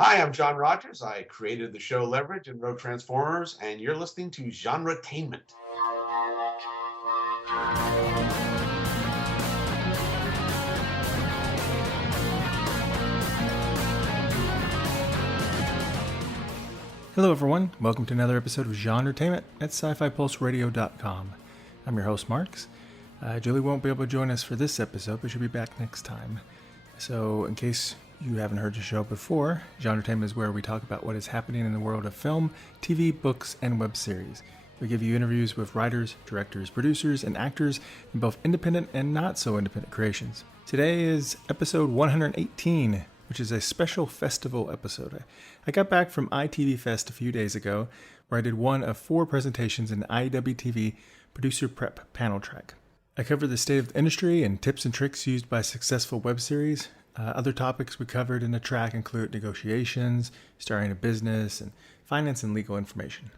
Hi, I'm John Rogers. I created the show Leverage and wrote Transformers, and you're listening to GenreTainment. Hello everyone, welcome to another episode of GenreTainment at SciFiPulseRadio.com. I'm your host, Marx. Julie won't be able to join us for this episode, but she'll be back next time. So, in case you haven't heard the show before, GenreTainment is where we talk about what is happening in the world of film, TV, books, and web series. We give you interviews with writers, directors, producers, and actors in both independent and not-so-independent creations. Today is episode 118, which is a special festival episode. I got back from ITVFest a few days ago, where I did one of 4 presentations in the IAWTV Producer Prep panel track. I covered the state of the industry and tips and tricks used by successful web series. Other topics we covered in the track include negotiations, starting a business, and finance and legal information.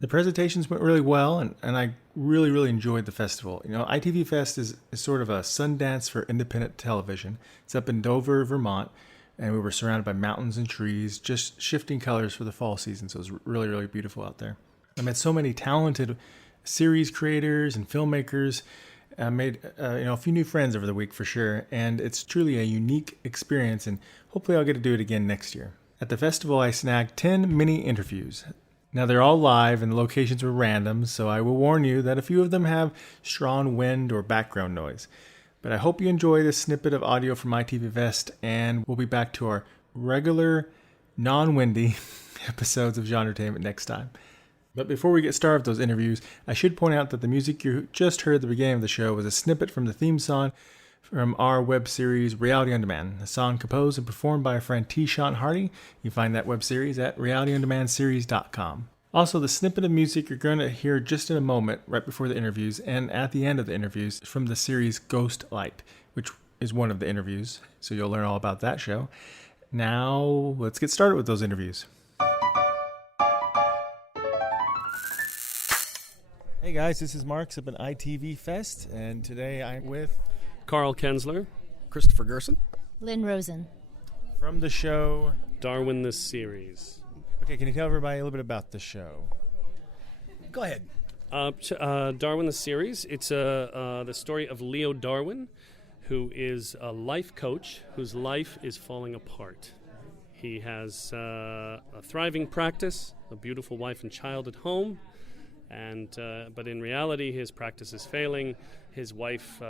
The presentations went really well, and I really enjoyed the festival. You know, ITVFest is sort of a Sundance for independent television. It's up in Dover, Vermont, and we were surrounded by mountains and trees, just shifting colors for the fall season, so it was really beautiful out there. I met so many talented series creators and filmmakers. I made a few new friends over the week for sure, and it's truly a unique experience, and hopefully I'll get to do it again next year. At the festival, I snagged 10 mini interviews. Now they're all live and the locations were random, so I will warn you that a few of them have strong wind or background noise. But I hope you enjoy this snippet of audio from ITVFest, and we'll be back to our regular, non-windy episodes of GenreTainment next time. But before we get started with those interviews, I should point out that the music you just heard at the beginning of the show was a snippet from the theme song from our web series Reality on Demand, a song composed and performed by our friend T. Sean Hardy. You find that web series at realityondemandseries.com. Also, the snippet of music you're going to hear just in a moment, right before the interviews and at the end of the interviews, is from the series Ghost Light, which is one of the interviews, so you'll learn all about that show. Now, let's get started with those interviews. Hey guys, this is Marx up at ITVFest, and today I'm with Carl Kensler, Christopher Gerson, Lynn Rosen. From the show Darwin the Series. Okay, can you tell everybody a little bit about the show? Go ahead. Darwin the Series. It's the story of Leo Darwin, who is a life coach whose life is falling apart. He has a thriving practice, a beautiful wife and child at home, but in reality his practice is failing. His wife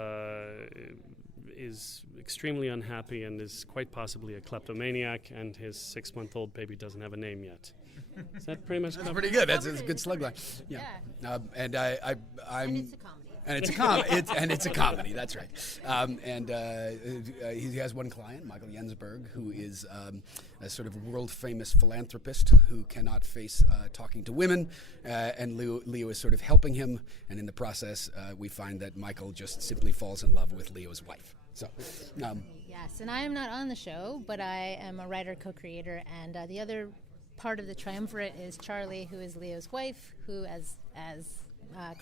is extremely unhappy and is quite possibly a kleptomaniac, and his 6-month-old baby doesn't have a name yet. Is that pretty much That's pretty good. That's a good slug line. Yeah. I'm. And it's a comedy. And it's a comedy. That's right. He has one client, Michael Jensberg, who is a sort of world-famous philanthropist who cannot face talking to women, and Leo is sort of helping him. And in the process, we find that Michael just simply falls in love with Leo's wife. So, Yes, and I am not on the show, but I am a writer, co-creator, and the other part of the triumvirate is Charlie, who is Leo's wife, who, as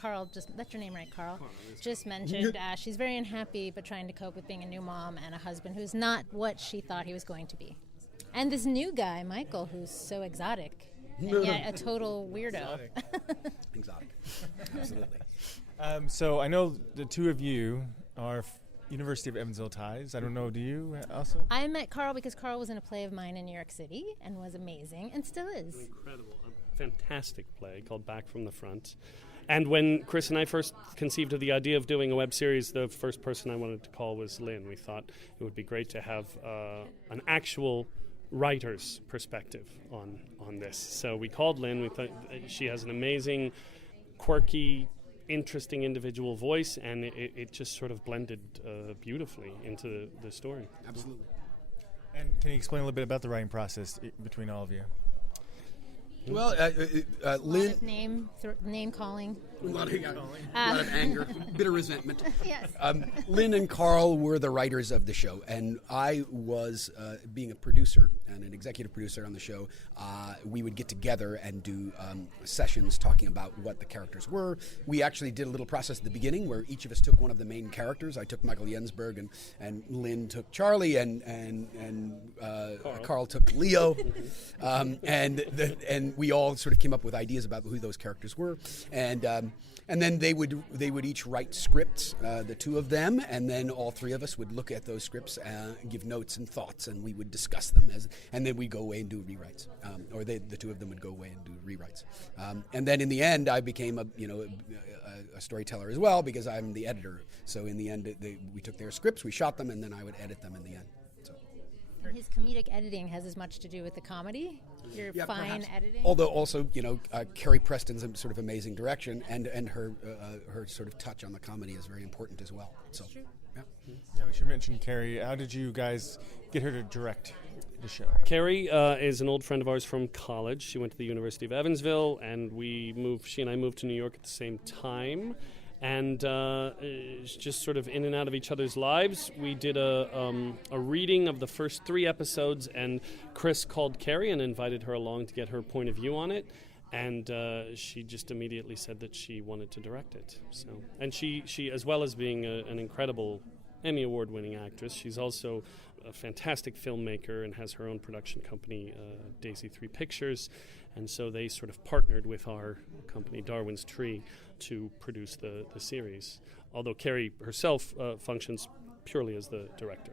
Carl, that's your name right, Carl, just mentioned, she's very unhappy but trying to cope with being a new mom and a husband who's not what she thought he was going to be. And this new guy, Michael, who's so exotic, and yet a total weirdo. exotic. Absolutely. So I know the two of you are University of Evansville ties. I don't know, do you also? I met Carl because Carl was in a play of mine in New York City and was amazing, and still is. Incredible. A fantastic play called Back from the Front. And when Chris and I first conceived of the idea of doing a web series, the first person I wanted to call was Lynn. We thought it would be great to have an actual writer's perspective on this. So we called Lynn. We thought she has an amazing, quirky, interesting individual voice, and it just sort of blended beautifully into the story. Absolutely. And can you explain a little bit about the writing process between all of you? Well, Lynn... Name calling. A lot of anger, bitter resentment. Yes. Lynn and Carl were the writers of the show, and I was, being a producer and an executive producer on the show, we would get together and do sessions talking about what the characters were. We actually did a little process at the beginning where each of us took one of the main characters. I took Michael Jensberg, and Lynn took Charlie, and Carl took Leo, and we all sort of came up with ideas about who those characters were, and then they would each write scripts, the two of them, and then all three of us would look at those scripts, give notes and thoughts, and we would discuss them, and then we'd go away and do rewrites, or the two of them would go away and do rewrites, and then in the end I became a storyteller as well because I'm the editor. So in the end, we took their scripts, we shot them, and then I would edit them in the end. And his comedic editing has as much to do with the comedy. Your fine perhaps. editing. Although also, Carrie Preston's sort of amazing direction, and her sort of touch on the comedy is very important as well. So, Yeah, we should mention Carrie. How did you guys get her to direct the show? Carrie is an old friend of ours from college. She went to the University of Evansville, and she and I moved to New York at the same time. And just sort of in and out of each other's lives. We did a reading of the first 3 episodes, and Chris called Carrie and invited her along to get her point of view on it. And she just immediately said that she wanted to direct it. So, and she as well as being an incredible Emmy Award-winning actress, she's also a fantastic filmmaker and has her own production company, Daisy 3 Pictures. And so they sort of partnered with our company, Darwin's Tree, to produce the series. Although Carrie herself functions purely as the director,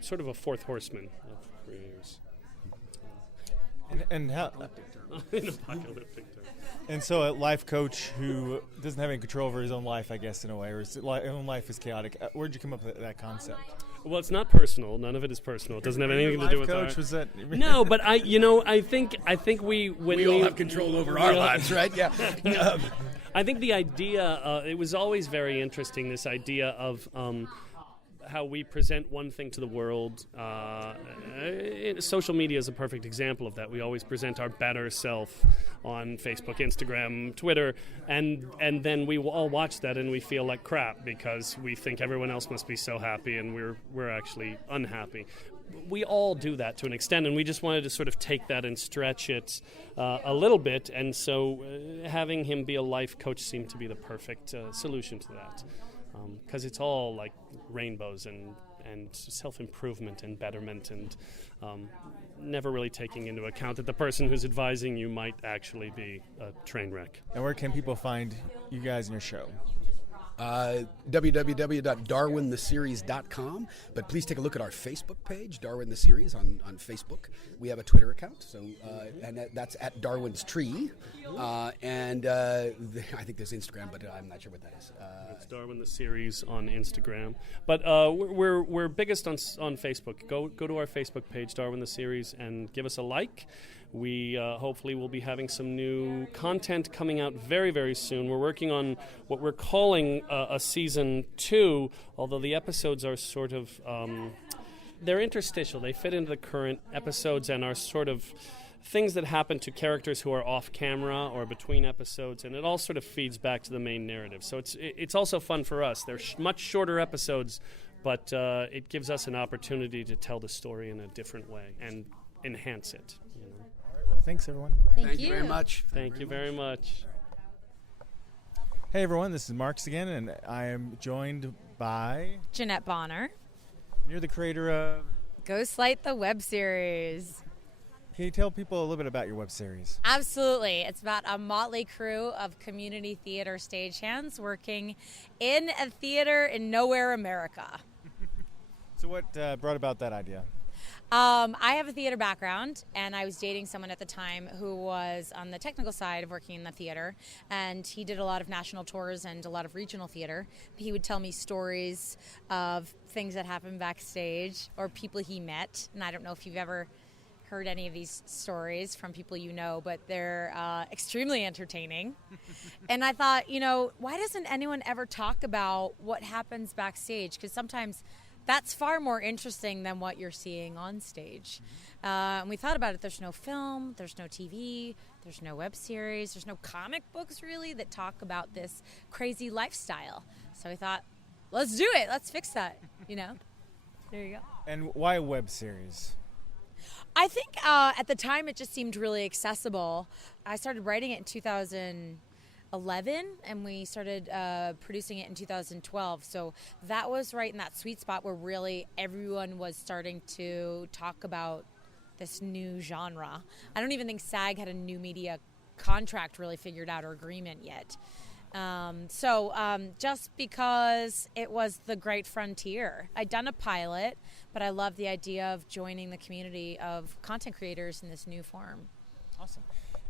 sort of a fourth horseman of creators. And how? An apocalyptic term. And so a life coach who doesn't have any control over his own life, I guess, in a way, or his own life is chaotic. Where'd you come up with that concept? Well, it's not personal. None of it is personal. It doesn't have anything to do with coach, our... was that? No, but I think we all have control over our lives, right? Yeah. I think the idea, it was always very interesting, this idea of how we present one thing to the world. Social media is a perfect example of that. We always present our better self on Facebook, Instagram, Twitter, and then we all watch that and we feel like crap because we think everyone else must be so happy and we're actually unhappy. We all do that to an extent, and we just wanted to sort of take that and stretch it a little bit, and so having him be a life coach seemed to be the perfect solution to that. Because it's all like rainbows and self-improvement and betterment and never really taking into account that the person who's advising you might actually be a train wreck. And where can people find you guys and your show? www.darwintheseries.com, but please take a look at our Facebook page, Darwin the Series on Facebook. We have a Twitter account, so and that's at Darwin's Tree, and I think there's Instagram, but I'm not sure what that is. It's Darwin the Series on Instagram, but we're biggest on Facebook. Go to our Facebook page, Darwin the Series, and give us a like. We hopefully will be having some new content coming out very, very soon. We're working on what we're calling a season 2, although the episodes are sort of, they're interstitial. They fit into the current episodes and are sort of things that happen to characters who are off camera or between episodes, and it all sort of feeds back to the main narrative. So it's also fun for us. They're much shorter episodes, but it gives us an opportunity to tell the story in a different way and enhance it. Well, thanks, everyone. Thank you very much. Thank you very much. Hey, everyone. This is Marx again, and I am joined by Jeanette Bonner. You're the creator of Ghostlight, the web series. Can you tell people a little bit about your web series? Absolutely. It's about a motley crew of community theater stagehands working in a theater in nowhere, America. So what brought about that idea? I have a theater background, and I was dating someone at the time who was on the technical side of working in the theater, and he did a lot of national tours and a lot of regional theater. He would tell me stories of things that happened backstage or people he met, and I don't know if you've ever heard any of these stories from people you know, but they're extremely entertaining. And I thought, why doesn't anyone ever talk about what happens backstage? Because sometimes that's far more interesting than what you're seeing on stage. And we thought about it. There's no film, there's no TV, there's no web series, there's no comic books really that talk about this crazy lifestyle. So we thought, let's do it. Let's fix that, There you go. And why a web series? I think at the time it just seemed really accessible. I started writing it in 2011, and we started producing it in 2012. So that was right in that sweet spot where really everyone was starting to talk about this new genre. I don't even think SAG had a new media contract really figured out or agreement yet. Just because it was the great frontier. I'd done a pilot, but I love the idea of joining the community of content creators in this new form. Awesome.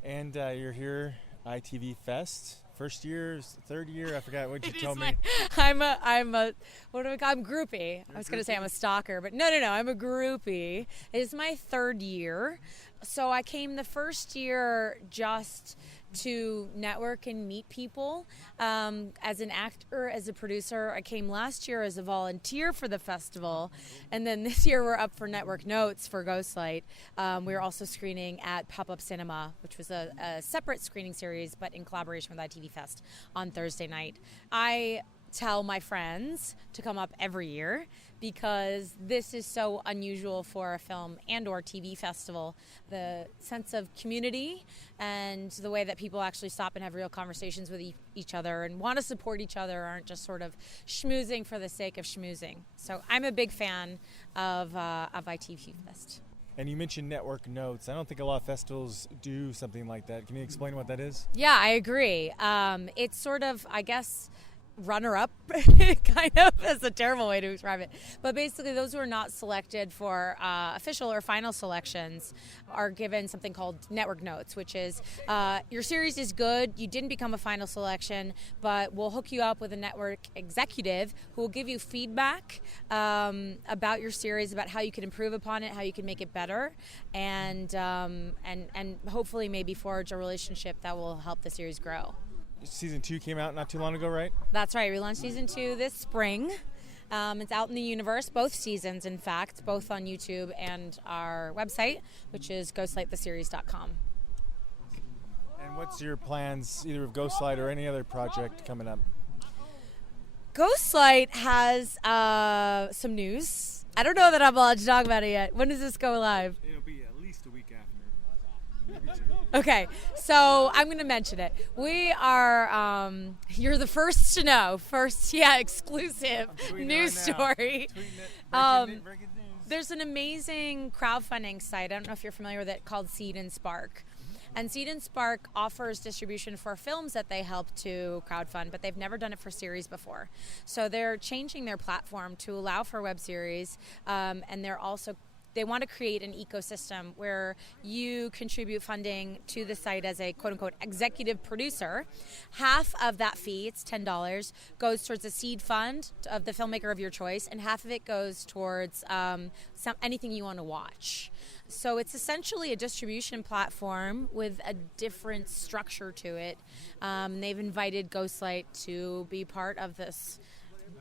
And you're here, ITVFest, first year, third year, I forgot what you told me. I'm groupie. I was going to say I'm a stalker, but no, I'm a groupie. It is my third year. So I came the first year just to network and meet people. As an actor, as a producer, I came last year as a volunteer for the festival, and then this year we're up for network notes for Ghostlight. We're also screening at Pop-Up Cinema, which was a separate screening series, but in collaboration with ITVFest on Thursday night. I tell my friends to come up every year because this is so unusual for a film and or TV festival. The sense of community and the way that people actually stop and have real conversations with each other and want to support each other, aren't just sort of schmoozing for the sake of schmoozing. So I'm a big fan of ITVFest. And you mentioned network notes. I don't think a lot of festivals do something like that. Can you explain what that is? Yeah, I agree. It's sort of, I guess, runner-up, kind of, is a terrible way to describe it. But basically, those who are not selected for official or final selections are given something called network notes, which is your series is good, you didn't become a final selection, but we'll hook you up with a network executive who will give you feedback about your series, about how you can improve upon it, how you can make it better, and hopefully maybe forge a relationship that will help the series grow. Season 2 came out not too long ago, right? That's right. We launched Season 2 this spring. It's out in the universe, both seasons, in fact, both on YouTube and our website, which is ghostlighttheseries.com. And what's your plans, either of Ghostlight or any other project coming up? Ghostlight has some news. I don't know that I'm allowed to talk about it yet. When does this go live? It'll be at least a week after. Okay, so I'm going to mention it. We are, you're the first to know, exclusive news story. Breaking news. There's an amazing crowdfunding site, I don't know if you're familiar with it, called Seed and Spark. And Seed and Spark offers distribution for films that they help to crowdfund, but they've never done it for series before. So they're changing their platform to allow for web series, and they want to create an ecosystem where you contribute funding to the site as a quote-unquote executive producer. Half of that fee, it's $10, goes towards a seed fund of the filmmaker of your choice, and half of it goes towards anything you want to watch. So it's essentially a distribution platform with a different structure to it. They've invited Ghostlight to be part of this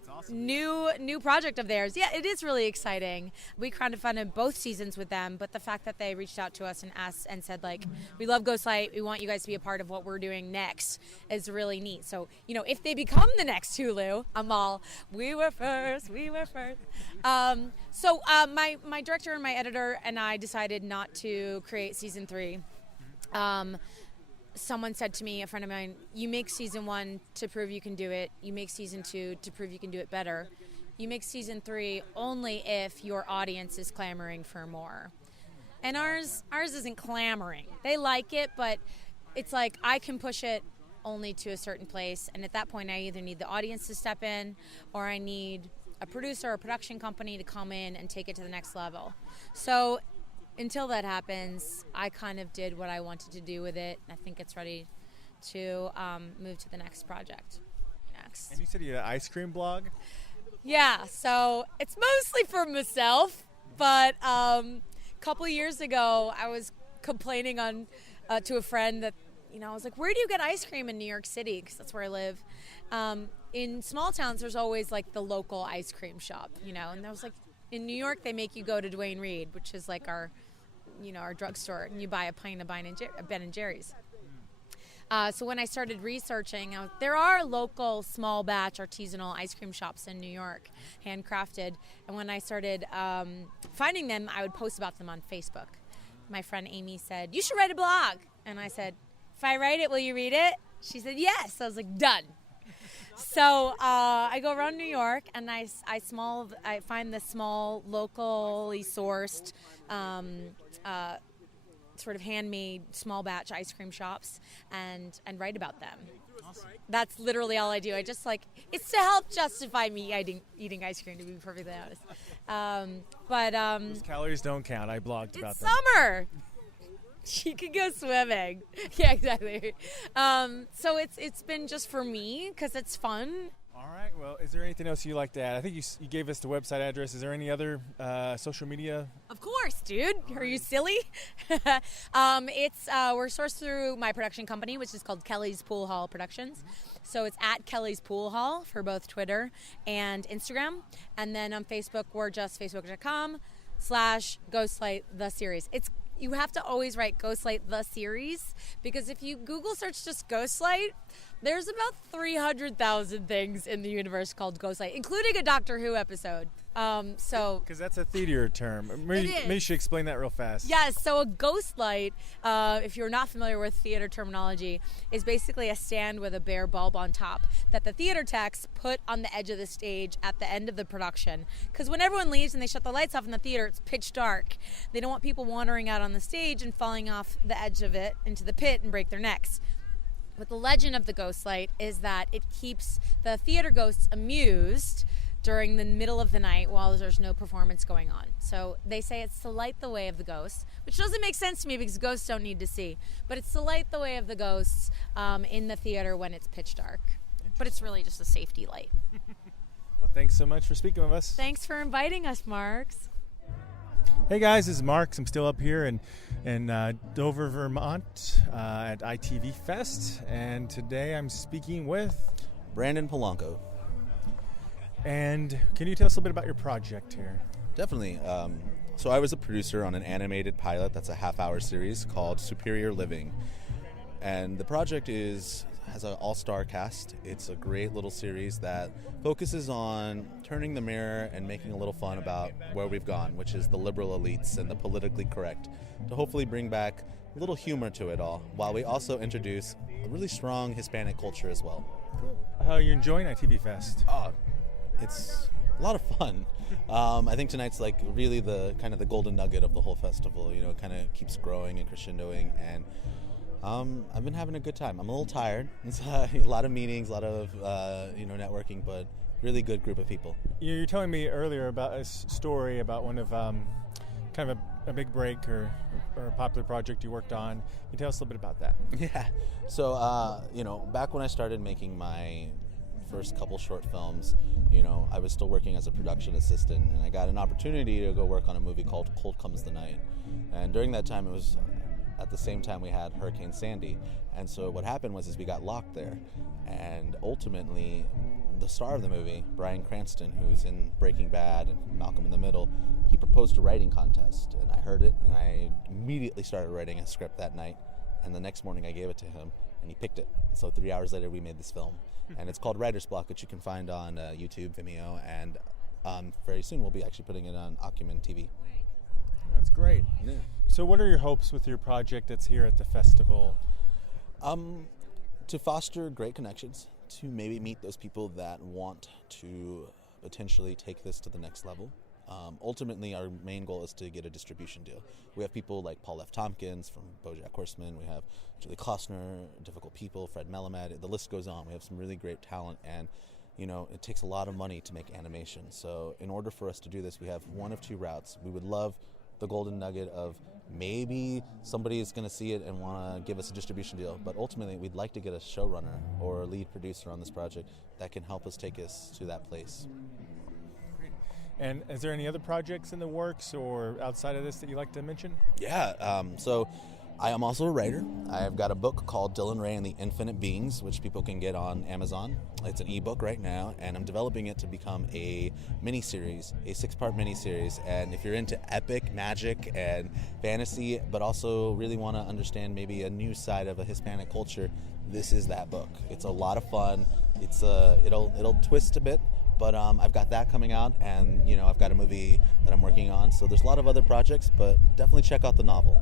awesome. New project of theirs. Yeah, it is really exciting. We crowdfunded both seasons with them, but the fact that they reached out to us and asked and said, like, we love Ghostlight, we want you guys to be a part of what we're doing next, is really neat. So, if they become the next Hulu, I'm all, we were first. My director and my editor and I decided not to create season 3. Someone said to me, a friend of mine, you make season 1 to prove you can do it. You make season 2 to prove you can do it better. You make season 3 only if your audience is clamoring for more. And ours isn't clamoring. They like it, but it's like I can push it only to a certain place. And at that point, I either need the audience to step in or I need a producer or a production company to come in and take it to the next level. So until that happens, I kind of did what I wanted to do with it. I think it's ready to move to the next project next. And you said you had an ice cream blog? Yeah, so it's mostly for myself, but a couple of years ago, I was complaining to a friend that I was like, where do you get ice cream in New York City? Because that's where I live. In small towns, there's always like the local ice cream shop, and I was like, in New York, they make you go to Duane Reade, which is like our drugstore, and you buy a pint of Ben & Jerry's. So when I started researching, there are local small batch artisanal ice cream shops in New York, handcrafted. And when I started finding them, I would post about them on Facebook. My friend Amy said, "You should write a blog." And I said, "If I write it, will you read it?" She said, "Yes." I was like, done. So I go around New York, and I find the small, locally sourced, sort of handmade, small batch ice cream shops, and write about them. Awesome. That's literally all I do. I just it's to help justify me eating ice cream, to be perfectly honest. Those calories don't count. I blogged about them. It's summer. She could go swimming. Yeah, exactly. So it's been just for me because it's fun. All right. Well, is there anything else you'd like to add? I think you gave us the website address. Is there any other social media? Of course, dude. Are you silly? We're sourced through my production company, which is called Kelly's Pool Hall Productions. So it's at Kelly's Pool Hall for both Twitter and Instagram. And then on Facebook, we're just facebook.com/Ghostlight the series. You have to always write Ghostlight the series, because if you Google search just Ghostlight, there's about 300,000 things in the universe called Ghostlight, including a Doctor Who episode. Because that's a theater term. Maybe you should explain that real fast. Yes, so a ghostlight, if you're not familiar with theater terminology, is basically a stand with a bare bulb on top that the theater techs put on the edge of the stage at the end of the production. Because when everyone leaves and they shut the lights off in the theater, it's pitch dark. They don't want people wandering out on the stage and falling off the edge of it into the pit and break their necks. But the legend of the ghostlight is that it keeps the theater ghosts amused during the middle of the night while there's no performance going on. So they say it's to light the way of the ghosts, which doesn't make sense to me because ghosts don't need to see. But it's to light the way of the ghosts in the theater when it's pitch dark. But it's really just a safety light. Well, thanks so much for speaking with us. Thanks for inviting us, Marx. Hey guys, this is Marx. I'm still up here in Dover, Vermont at ITVFest, and today I'm speaking with Brandon Polanco. And can you tell us a little bit about your project here? Definitely. So I was a producer on an animated pilot that's a half-hour series called Superior Living. And the project has an all-star cast. It's a great little series that focuses on turning the mirror and making a little fun about where we've gone, which is the liberal elites and the politically correct, to hopefully bring back a little humor to it all, while we also introduce a really strong Hispanic culture as well. How are you enjoying ITVFest? It's a lot of fun. I think tonight's really the kind of the golden nugget of the whole festival. It kind of keeps growing and crescendoing, and I've been having a good time. I'm a little tired. It's a lot of meetings, a lot of networking, but really good group of people. You're telling me earlier about a story about one of kind of a big break or a popular project you worked on. Can you tell us a little bit about that? Yeah. So back when I started making my first couple short films, I was still working as a production assistant, and I got an opportunity to go work on a movie called Cold Comes the Night. And during that time, it was at the same time we had Hurricane Sandy. And so what happened was we got locked there. And ultimately, the star of the movie, Bryan Cranston, who's in Breaking Bad and Malcolm in the Middle, he proposed a writing contest. And I heard it, and I immediately started writing a script that night. And the next morning I gave it to him, and he picked it. So 3 hours later, we made this film. And it's called Writer's Block, which you can find on YouTube, Vimeo, and very soon we'll be actually putting it on Acumen TV. That's great. Yeah. So what are your hopes with your project that's here at the festival? To foster great connections, to maybe meet those people that want to potentially take this to the next level. Ultimately, our main goal is to get a distribution deal. We have people like Paul F. Tompkins from BoJack Horseman. We have Julie Klausner, Difficult People, Fred Melamed. The list goes on. We have some really great talent, and it takes a lot of money to make animation. So in order for us to do this, we have one of two routes. We would love the golden nugget of maybe somebody is going to see it and want to give us a distribution deal, but ultimately we'd like to get a showrunner or a lead producer on this project that can help us take us to that place. And is there any other projects in the works or outside of this that you'd like to mention? Yeah, so I am also a writer. I've got a book called Dylan Ray and the Infinite Beings, which people can get on Amazon. It's an ebook right now, and I'm developing it to become a miniseries, a 6-part miniseries. And if you're into epic magic and fantasy, but also really want to understand maybe a new side of a Hispanic culture, this is that book. It's a lot of fun. It'll twist a bit. But I've got that coming out, and I've got a movie that I'm working on. So there's a lot of other projects, but definitely check out the novel.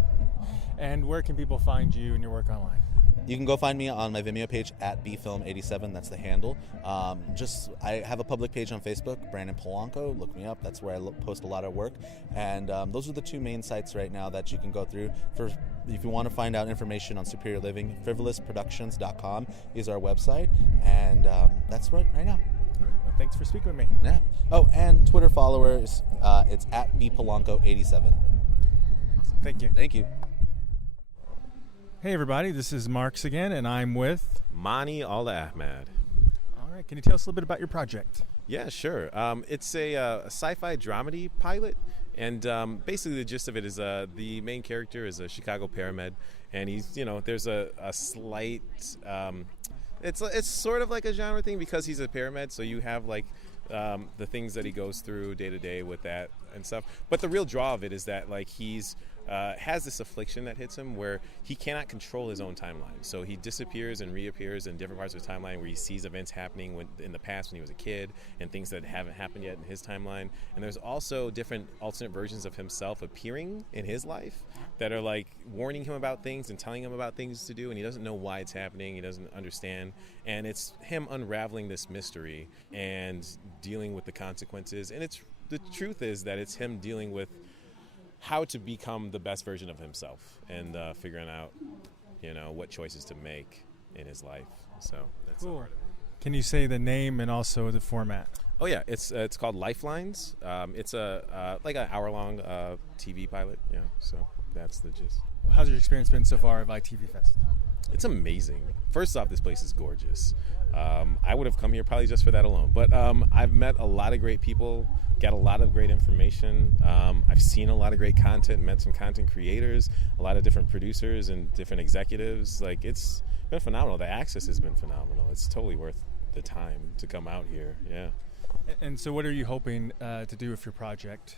And where can people find you and your work online? You can go find me on my Vimeo page at bfilm87. That's the handle. I have a public page on Facebook, Brandon Polanco. Look me up. That's where I post a lot of work. And those are the 2 main sites right now that you can go through. If you want to find out information on Superior Living, frivolousproductions.com is our website. And that's right now. Well, thanks for speaking with me. Yeah. Oh, and Twitter followers, it's at bpolanco87. Awesome. Thank you. Thank you. Hey everybody, this is Marx again, and I'm with Mani Al-Ahmad. All right, can you tell us a little bit about your project? Yeah, sure. It's a sci-fi dramedy pilot, and basically the gist of it is the main character is a Chicago paramed, and he's there's a slight it's sort of like a genre thing because he's a paramed, so you have like the things that he goes through day to day with that and stuff. But the real draw of it is that like he's has this affliction that hits him where he cannot control his own timeline. So he disappears and reappears in different parts of the timeline where he sees events happening in the past when he was a kid and things that haven't happened yet in his timeline. And there's also different alternate versions of himself appearing in his life that are like warning him about things and telling him about things to do, and he doesn't know why it's happening. He doesn't understand. And it's him unraveling this mystery and dealing with the consequences. And the truth is that it's him dealing with how to become the best version of himself and figuring out, what choices to make in his life. So that's cool. Can you say the name and also the format? Oh yeah, it's called Lifelines. It's like an hour-long TV pilot. So that's the gist. Well, how's your experience been so far of ITVFest? It's amazing. First off, this place is gorgeous. I would have come here probably just for that alone. But I've met a lot of great people, got a lot of great information. I've seen a lot of great content, met some content creators, a lot of different producers and different executives. Like, it's been phenomenal. The access has been phenomenal. It's totally worth the time to come out here. Yeah. And so what are you hoping to do with your project?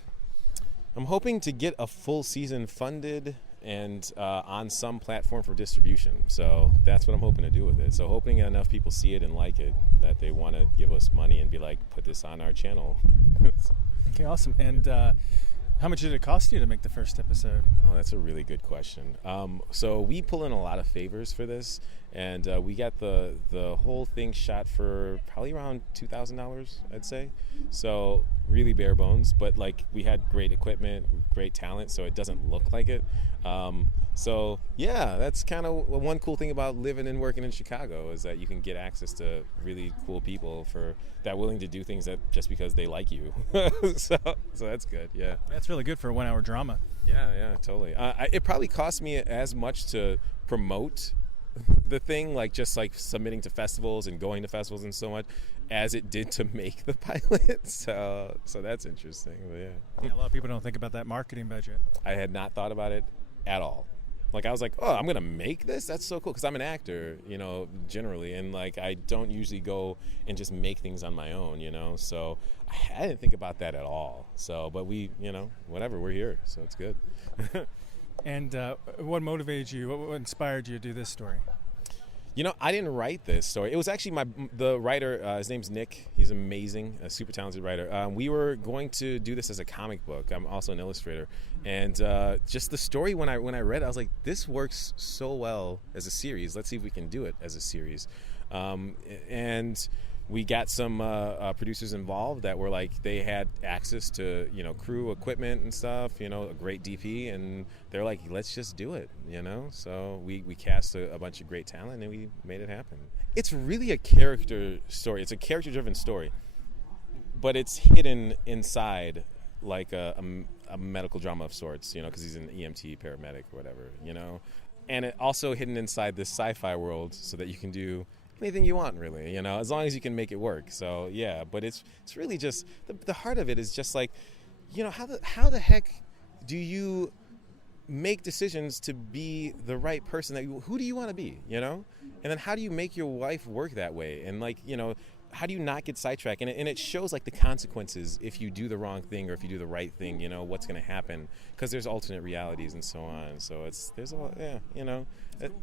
I'm hoping to get a full season funded and on some platform for distribution. So that's what I'm hoping to do with it. So hoping enough people see it and like it that they want to give us money and be like, put this on our channel. Okay, awesome. And how much did it cost you to make the first episode? Oh, that's a really good question. So we pull in a lot of favors for this, and we got the whole thing shot for probably around $2,000, I'd say. So really bare bones, but like we had great equipment, great talent, so it doesn't look like it. So yeah, that's kind of one cool thing about living and working in Chicago is that you can get access to really cool people that willing to do things that just because they like you. so that's good. Yeah, that's really good for a 1-hour drama. Yeah, totally. It probably cost me as much to promote the thing, like just like submitting to festivals and going to festivals and so much, as it did to make the pilot. So that's interesting. But yeah, a lot of people don't think about that marketing budget. I had not thought about it at all. Like, I was like, oh, I'm going to make this? That's so cool. Because I'm an actor, generally. And, like, I don't usually go and just make things on my own, So I didn't think about that at all. So, but we, whatever, we're here. So it's good. And what motivated you? What inspired you to do this story? I didn't write this story. It was actually the writer, his name's Nick. He's amazing, a super talented writer. We were going to do this as a comic book. I'm also an illustrator. And just the story, when I read it, I was like, this works so well as a series. Let's see if we can do it as a series. And we got some producers involved that were like, they had access to, crew equipment and stuff, a great DP, and they're like, let's just do it, So we cast a bunch of great talent and we made it happen. It's really a character story. It's a character-driven story, but it's hidden inside like a medical drama of sorts, because he's an EMT paramedic or whatever, And it also hidden inside this sci-fi world so that you can do anything you want, really, as long as you can make it work. So yeah, but it's really just the heart of it is just like, how the heck do you make decisions to be the right person. Who do you want to be, you know? And then how do you make your life work that way? And like, you know, how do you not get sidetracked? And it shows like the consequences if you do the wrong thing or if you do the right thing, you know, what's going to happen, because there's alternate realities and so on. So there's a lot, you know,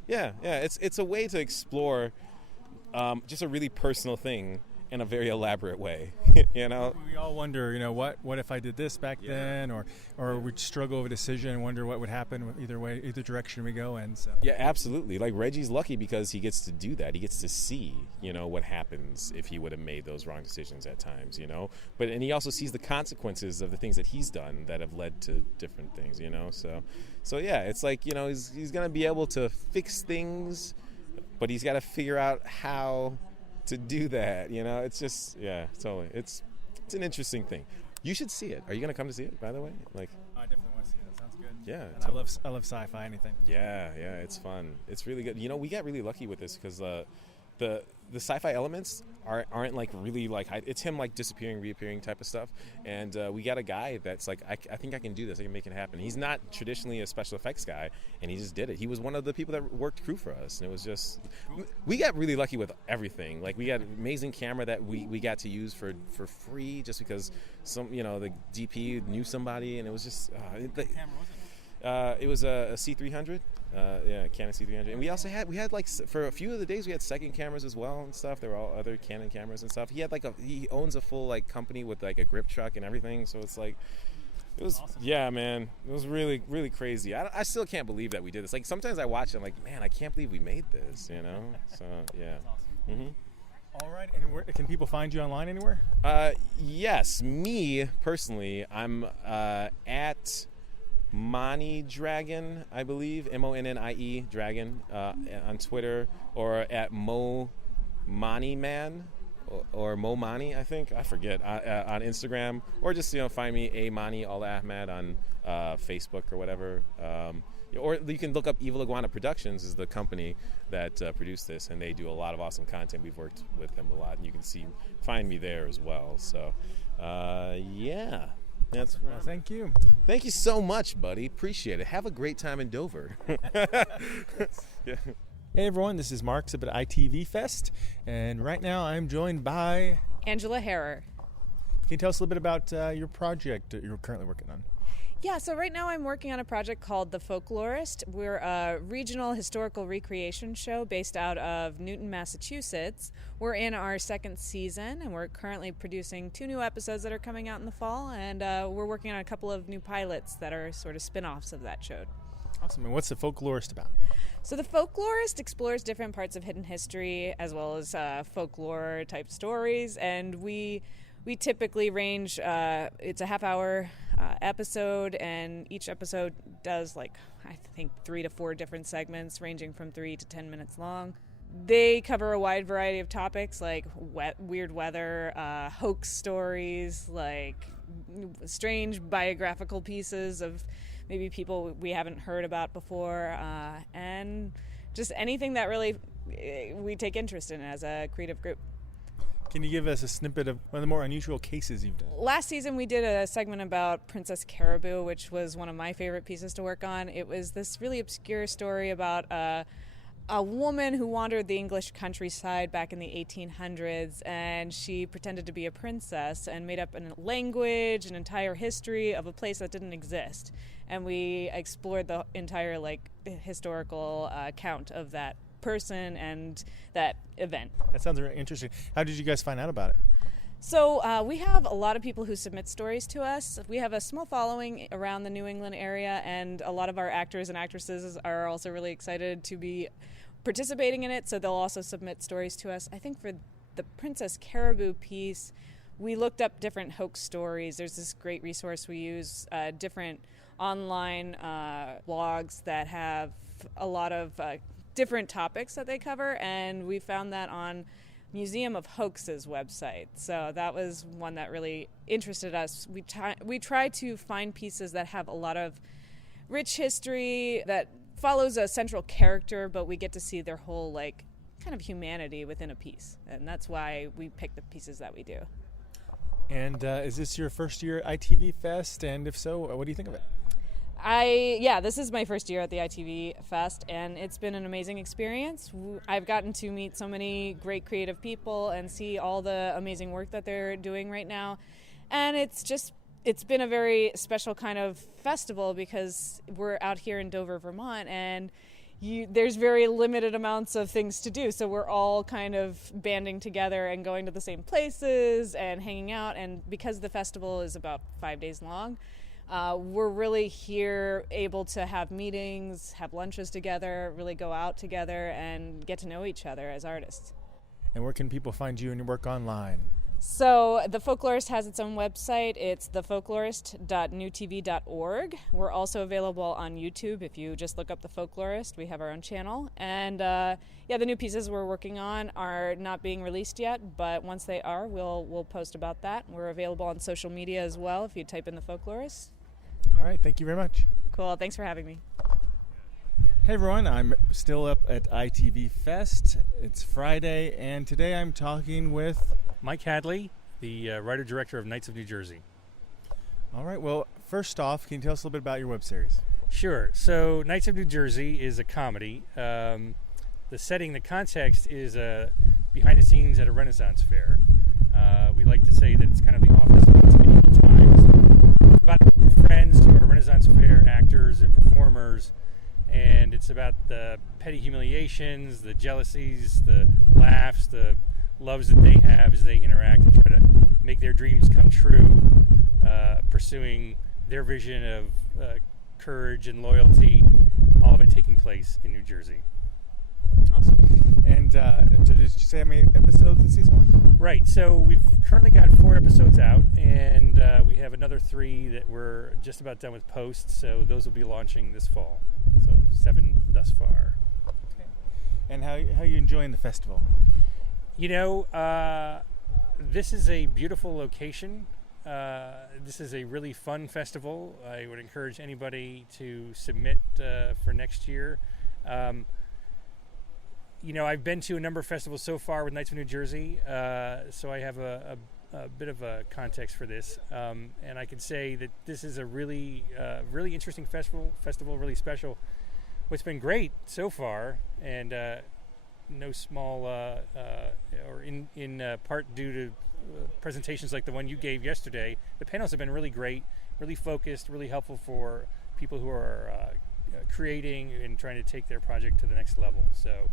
it's a way to explore just a really personal thing in a very elaborate way, you know? We all wonder, you know, what if I did this back then, or we'd struggle with a decision and wonder what would happen either direction we go in. So. Yeah, absolutely. Like Reggie's lucky because he gets to do that. He gets to see, you know, what happens if he would have made those wrong decisions at times, you know? And he also sees the consequences of the things that he's done that have led to different things, you know? So yeah, it's like, you know, he's going to be able to fix things, but he's got to figure out how to do that, you know. It's just, yeah, totally. It's an interesting thing. You should see it. Are you going to come to see it, by the way? Like, I definitely want to see it. That sounds good. Yeah, and I love sci-fi. Anything. Yeah, it's fun. It's really good. You know, we got really lucky with this because the sci-fi elements aren't like really like it's him like disappearing, reappearing type of stuff. And we got a guy that's like, I think I can do this. I can make it happen. He's not traditionally a special effects guy, and he just did it. He was one of the people that worked crew for us, and it was just we got really lucky with everything. Like we got an amazing camera that we got to use for free just because the DP knew somebody, and it was just what camera was it? It was a C300. Canon C300. And we had like, for a few of the days we had second cameras as well and stuff. There were all other Canon cameras and stuff. He had he owns a full like company with like a grip truck and everything. So it's like, it was awesome. Yeah, man. It was really, really crazy. I still can't believe that we did this. Like sometimes I watch it, I'm like, man, I can't believe we made this, you know? So yeah. That's awesome. Mm-hmm. All right, and can people find you online anywhere? Yes, me personally, I'm at Moni Dragon, I believe, MONNIE Dragon, on Twitter, or at Mo Moni Man, or Mo Moni, I think, I forget, on Instagram, or just find me A Moni Al Ahmad on Facebook or whatever. Or you can look up Evil Iguana Productions is the company that produced this, and they do a lot of awesome content. We've worked with them a lot, and you can find me there as well. So, yeah. That's well, thank you. Thank you so much, buddy. Appreciate it. Have a great time in Dover. Yeah. Hey everyone, this is Marx up at ITVFest, and right now I'm joined by Angela Harrer. Can you tell us a little bit about your project that you're currently working on? Yeah, so right now I'm working on a project called The Folklorist. We're a regional historical recreation show based out of Newton, Massachusetts. We're in our second season, and we're currently producing 2 new episodes that are coming out in the fall, and we're working on a couple of new pilots that are sort of spin-offs of that show. Awesome. And what's The Folklorist about? So The Folklorist explores different parts of hidden history as well as folklore-type stories, and we typically range, it's a half-hour episode, and each episode does I think 3 to 4 different segments ranging from 3 to 10 minutes long. They cover a wide variety of topics like weird weather, hoax stories, like strange biographical pieces of maybe people we haven't heard about before, and just anything that really we take interest in as a creative group. Can you give us a snippet of one of the more unusual cases you've done? Last season we did a segment about Princess Caribou, which was one of my favorite pieces to work on. It was this really obscure story about a woman who wandered the English countryside back in the 1800s, and she pretended to be a princess and made up a language, an entire history of a place that didn't exist. And we explored the entire historical account of that person and that event. That sounds really interesting. How did you guys find out about it? So we have a lot of people who submit stories to us. We have a small following around the New England area, and a lot of our actors and actresses are also really excited to be participating in it, so they'll also submit stories to us. I think for the Princess Caribou piece, we looked up different hoax stories. There's this great resource we use, different online blogs that have a lot of different topics that they cover, and we found that on Museum of Hoax's website. So that was one that really interested us. We try to find pieces that have a lot of rich history that follows a central character, but we get to see their whole kind of humanity within a piece, and that's why we pick the pieces that we do. And is this your first year at ITV Fest? And if so, what do you think of it? This is my first year at the ITV Fest, and it's been an amazing experience. I've gotten to meet so many great creative people and see all the amazing work that they're doing right now. And it's been a very special kind of festival because we're out here in Dover, Vermont, and there's very limited amounts of things to do. So we're all kind of banding together and going to the same places and hanging out. And because the festival is about 5 days long, we're really here able to have meetings, have lunches together, really go out together and get to know each other as artists. And where can people find you and your work online? So The Folklorist has its own website. It's thefolklorist.newtv.org. We're also available on YouTube. If you just look up The Folklorist, we have our own channel. And the new pieces we're working on are not being released yet, but once they are, we'll post about that. We're available on social media as well if you type in The Folklorist. All right, thank you very much. Cool, thanks for having me. Hey everyone, I'm still up at ITV Fest. It's Friday, and today I'm talking with Mike Hadley, the writer-director of Knights of New Jersey. All right, well, first off, can you tell us a little bit about your web series? Sure. So Knights of New Jersey is a comedy. The setting, the context is behind the scenes at a Renaissance fair. We like to say that it's kind of the office meets medieval times. About a group of friends who are Renaissance fair actors and performers, and it's about the petty humiliations, the jealousies, the laughs, the loves that they have as they interact and try to make their dreams come true, pursuing their vision of courage and loyalty, all of it taking place in New Jersey. Awesome. And so did you say how many episodes in season 1? Right, so we've currently got 4 episodes out, and we have another 3 that we're just about done with post, so those will be launching this fall. So 7 thus far. Okay. And how are you enjoying the festival? You know, this is a beautiful location. This is a really fun festival. I would encourage anybody to submit for next year. You know, I've been to a number of festivals so far with Knights of New Jersey, so I have a bit of a context for this. And I can say that this is a really interesting festival, really special. What's been great so far, and no small or in part due to presentations like the one you gave yesterday, the panels have been really great, really focused, really helpful for people who are creating and trying to take their project to the next level. So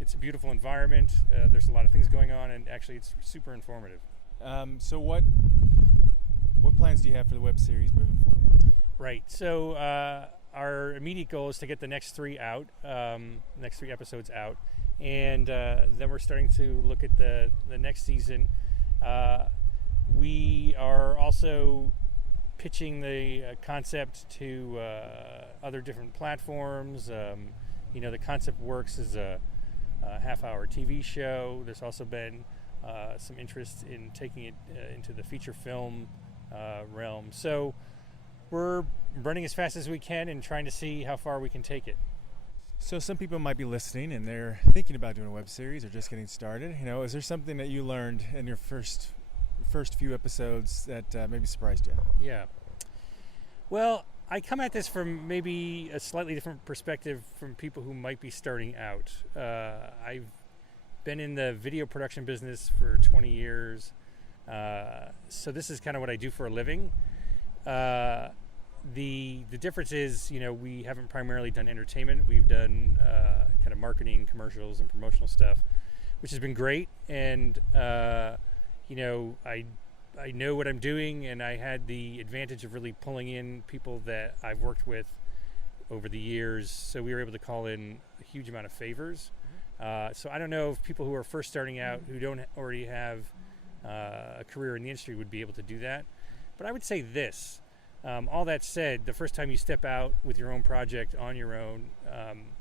it's a beautiful environment. There's a lot of things going on, and actually it's super informative. So what plans do you have for the web series moving forward? Right. So our immediate goal is to get the next 3 out, next 3 episodes out, and then we're starting to look at the next season. We are also pitching the concept to other different platforms. You know, the concept works as a half-hour TV show. There's also been some interest in taking it into the feature film realm. So we're running as fast as we can and trying to see how far we can take it. So some people might be listening and they're thinking about doing a web series or just getting started. You know, is there something that you learned in your first few episodes that maybe surprised you? Yeah. Well, I come at this from maybe a slightly different perspective from people who might be starting out. I've been in the video production business for 20 years, so this is kind of what I do for a living. The difference is, you know, we haven't primarily done entertainment. We've done kind of marketing, commercials, and promotional stuff, which has been great. And you know, I know what I'm doing, and I had the advantage of really pulling in people that I've worked with over the years. So we were able to call in a huge amount of favors. So I don't know if people who are first starting out, who don't already have a career in the industry, would be able to do that. But I would say this. All that said, the first time you step out with your own project on your own,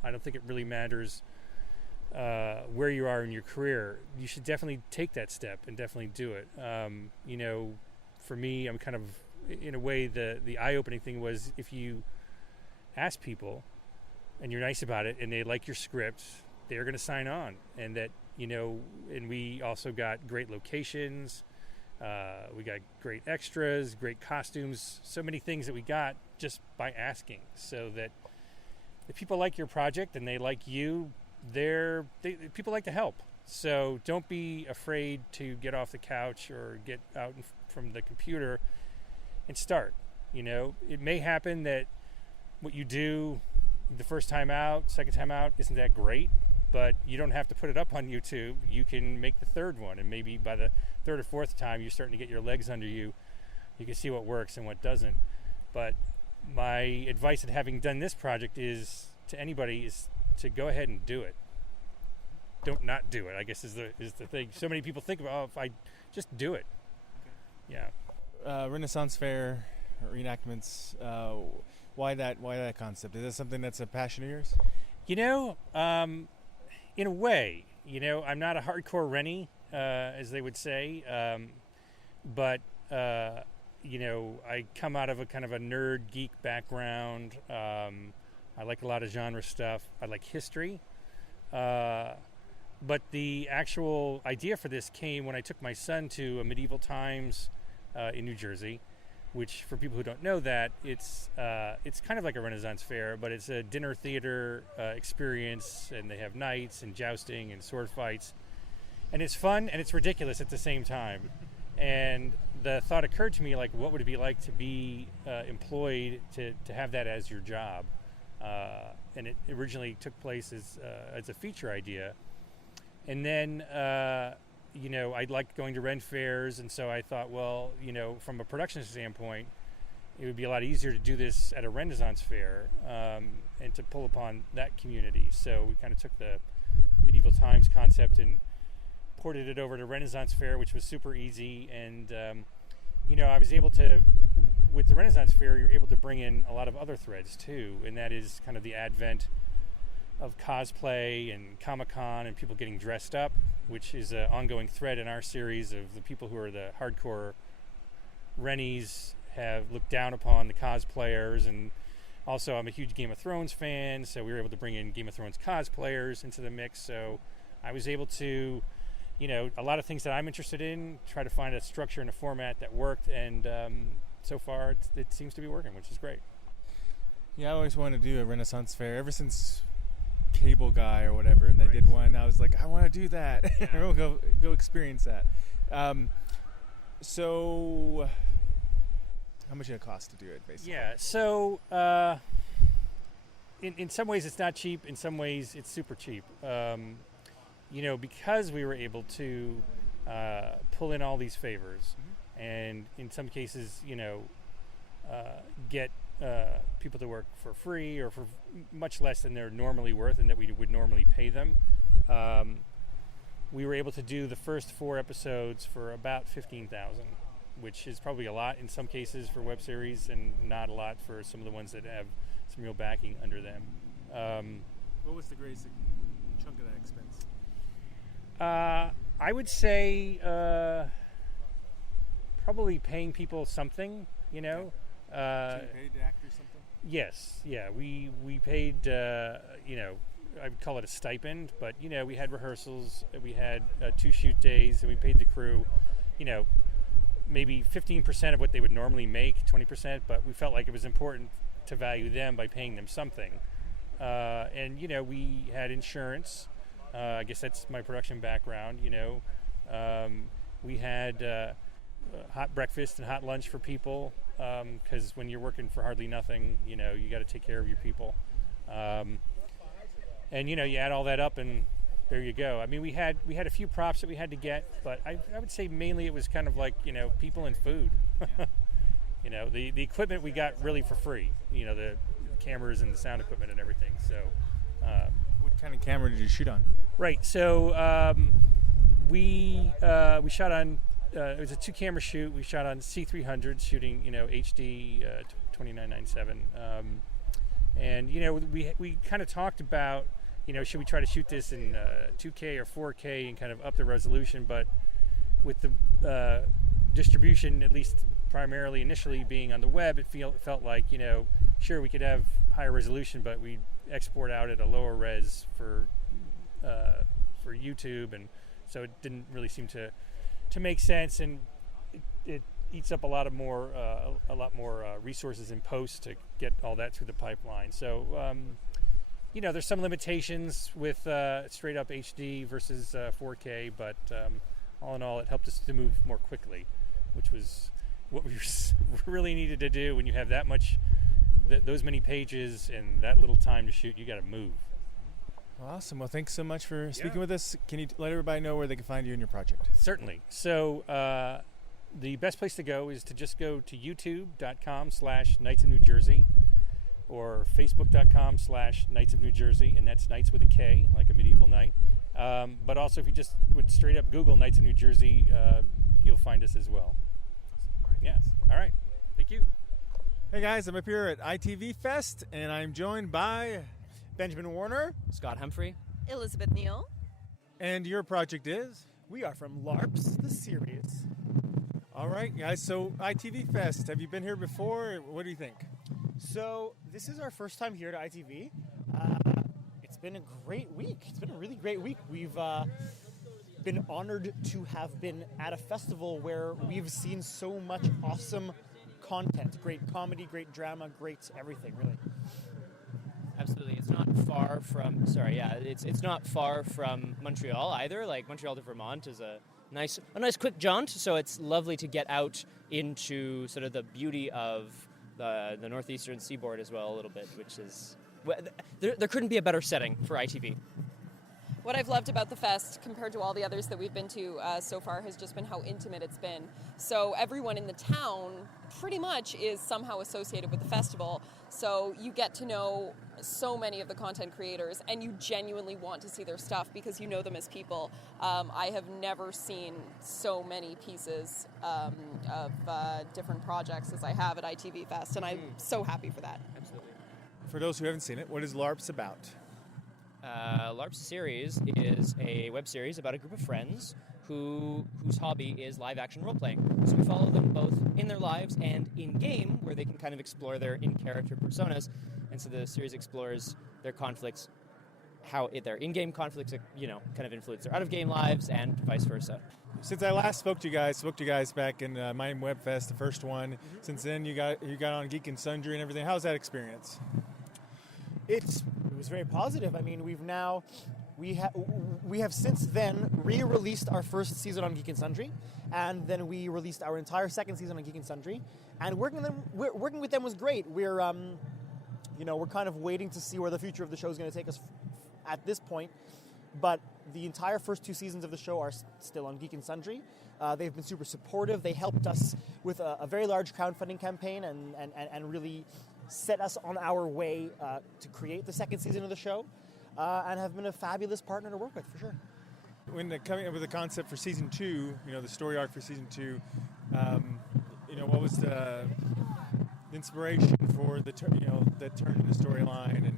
I don't think it really matters where you are in your career. You should definitely take that step and definitely do it. You know, for me, I'm kind of, in a way, the eye-opening thing was if you ask people and you're nice about it and they like your script, they're going to sign on. And that, you know, and we also got great locations. We got great extras, great costumes, so many things that we got just by asking, so that if people like your project and they like you, people like to help. So don't be afraid to get off the couch or get out from the computer and start. It may happen that what you do the first time out, second time out, isn't that great, but you don't have to put it up on YouTube. You can make the third one, and maybe by the third or fourth time you're starting to get your legs under you. You can see what works and what doesn't. But my advice at having done this project to anybody is to go ahead and do it. Don't not do it, I guess is the thing. So many people think about, if I just do it. Okay. Yeah. Renaissance Fair reenactments. Why that concept? Is that something that's a passion of yours? In a way, I'm not a hardcore Rennie, as they would say, but I come out of a kind of a nerd geek background. I like a lot of genre stuff. I like history. But the actual idea for this came when I took my son to a medieval times in New Jersey, which, for people who don't know that, it's kind of like a Renaissance fair, but it's a dinner theater experience, and they have knights and jousting and sword fights, and it's fun and it's ridiculous at the same time. And the thought occurred to me, like, what would it be like to be employed to have that as your job? And it originally took place as a feature idea. And then, I liked going to Ren fairs, and so I thought, well, from a production standpoint, it would be a lot easier to do this at a Renaissance fair and to pull upon that community. So we kind of took the medieval times concept and ported it over to Renaissance fair, which was super easy. And, I was able to, with the Renaissance fair, you're able to bring in a lot of other threads too, and that is kind of the advent of cosplay and Comic-Con and people getting dressed up, which is an ongoing thread in our series of the people who are the hardcore Rennies have looked down upon the cosplayers. And also, I'm a huge Game of Thrones fan, so we were able to bring in Game of Thrones cosplayers into the mix. So I was able to, a lot of things that I'm interested in, try to find a structure and a format that worked, and so far it seems to be working, which is great. Yeah, I always wanted to do a Renaissance fair ever since Cable Guy or whatever, and they did one. I was like, I want to do that. Yeah. We'll go experience that. So how much did it cost to do it, basically? Yeah, so in some ways it's not cheap, in some ways it's super cheap. Because we were able to pull in all these favors, and in some cases, get people to work for free or for much less than they're normally worth and that we would normally pay them. We were able to do the first 4 episodes for about $15,000, which is probably a lot in some cases for web series and not a lot for some of the ones that have some real backing under them. What was the greatest chunk of that expense? I would say probably paying people something, So you paid the actors something? Yes, yeah. We paid, I would call it a stipend, but, we had rehearsals, we had 2 shoot days, and we paid the crew, maybe 15% of what they would normally make, 20%, but we felt like it was important to value them by paying them something. And, we had insurance. I guess that's my production background, We had hot breakfast and hot lunch for people, because when you're working for hardly nothing, you got to take care of your people. And, you add all that up and there you go. I mean, we had a few props that we had to get, but I would say mainly it was kind of like, people and food. Yeah. The equipment we got really for free, the cameras and the sound equipment and everything. So, what kind of camera did you shoot on? Right. So we shot on. It was a 2-camera shoot. We shot on C300, shooting HD 2997, and we kind of talked about should we try to shoot this in 2K or 4K and kind of up the resolution, but with the distribution, at least primarily initially being on the web, it felt like sure we could have higher resolution, but we export out at a lower res for YouTube, and so it didn't really seem to make sense, and it eats up a lot more resources in post to get all that through the pipeline. So there's some limitations with straight up HD versus 4K, but all in all, it helped us to move more quickly, which was what we really needed to do. When you have that much, those many pages and that little time to shoot, you got to move. Awesome. Well, thanks so much for speaking with us. Can you let everybody know where they can find you and your project? Certainly. So the best place to go is to just go to youtube.com/Knights of New Jersey or facebook.com/Knights of New Jersey, and that's Knights with a K, like a medieval knight. But also, if you just would straight up Google Knights of New Jersey, you'll find us as well. Yeah. All right. Thank you. Hey guys, I'm up here at ITVFest, and I'm joined by Benjamin Warner, Scott Humphrey, Elizabeth Neal, and your project is? We are from LARPs, the series. All right, guys. So ITVFest, have you been here before? What do you think? So this is our first time here to ITV. It's been a great week. It's been a really great week. We've been honored to have been at a festival where we've seen so much awesome content. Great comedy, great drama, great everything, really. Absolutely. It's not far from, it's not far from Montreal either. Like Montreal to Vermont is a nice quick jaunt. So it's lovely to get out into sort of the beauty of the northeastern seaboard as well a little bit, which is, there couldn't be a better setting for ITV. What I've loved about the fest compared to all the others that we've been to so far has just been how intimate it's been. So everyone in the town pretty much is somehow associated with the festival. So you get to know so many of the content creators, and you genuinely want to see their stuff because you know them as people. I have never seen so many pieces of different projects as I have at ITVFest, and I'm so happy for that. Absolutely. For those who haven't seen it, what is LARPs about? LARP's series is a web series about a group of friends whose hobby is live-action role-playing. So we follow them both in their lives and in-game, where they can kind of explore their in-character personas. And so the series explores their conflicts, how their in-game conflicts, kind of influence their out-of-game lives, and vice versa. Since I last spoke to you guys back in Miami Web Fest, the first one. Mm-hmm. Since then, you got on Geek and Sundry and everything. How's that experience? It was very positive. I mean, we have since then re-released our first season on Geek and Sundry, and then we released our entire second season on Geek and Sundry. And working with them was great. We're kind of waiting to see where the future of the show is going to take us at this point. But the entire first 2 seasons of the show are still on Geek and Sundry. They've been super supportive. They helped us with a very large crowdfunding campaign and really set us on our way to create the second season of the show, and have been a fabulous partner to work with, for sure. When coming up with the concept for season 2, the story arc for season 2, what was the inspiration for that turned into storyline and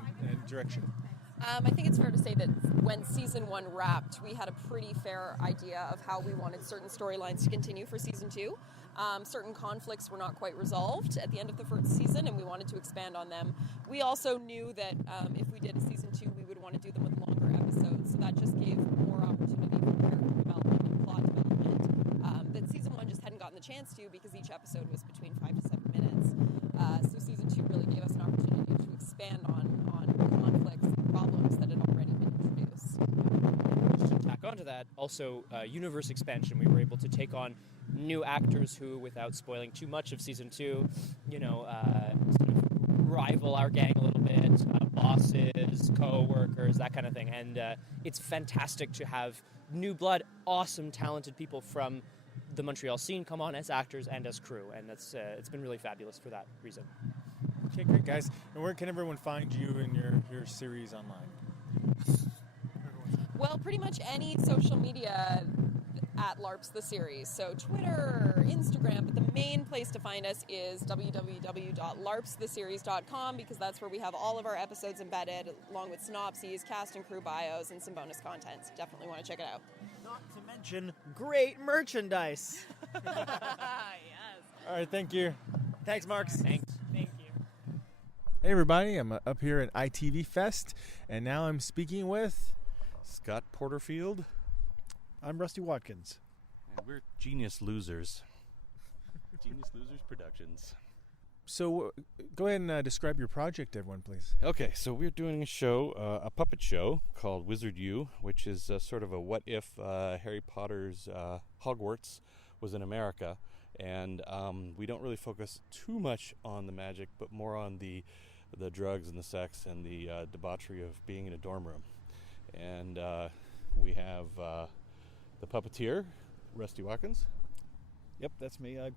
direction? I think it's fair to say that when season 1 wrapped, we had a pretty fair idea of how we wanted certain storylines to continue for season 2. Certain conflicts were not quite resolved at the end of the first season, and we wanted to expand on them. We also knew that if we did a season 2, we would want to do them with longer episodes, so that just gave more opportunity for character development and plot development that season 1 just hadn't gotten the chance to, because each episode was between 5 to 7 minutes. So season 2 really gave us an opportunity to expand on conflicts and problems that had already been introduced. Just to tack onto that, also universe expansion. We were able to take on new actors who, without spoiling too much of season 2, sort of rival our gang a little bit, bosses, co-workers, that kind of thing. And it's fantastic to have new blood, awesome, talented people from the Montreal scene come on as actors and as crew, and that's it's been really fabulous for that reason. Okay, great, guys. And where can everyone find you and your series online? Well, pretty much any social media at LARPs the series. So Twitter, Instagram, but the main place to find us is www.larpstheseries.com, because that's where we have all of our episodes embedded, along with synopses, cast and crew bios, and some bonus content. So definitely want to check it out. Not to mention great merchandise. Yes. All right, thank you. Thanks, Marx. Thanks. Thank you. Hey, everybody. I'm up here at ITVFest, and now I'm speaking with Scott Porterfield. I'm Rusty Watkins. And we're genius losers. Genius Losers Productions. So go ahead and describe your project, everyone, please. Okay, so we're doing a show, a puppet show called Wizard U, which is sort of a what if Harry Potter's Hogwarts was in America. And we don't really focus too much on the magic, but more on the drugs and the sex and the debauchery of being in a dorm room. And we have the puppeteer, Rusty Watkins. Yep, that's me. I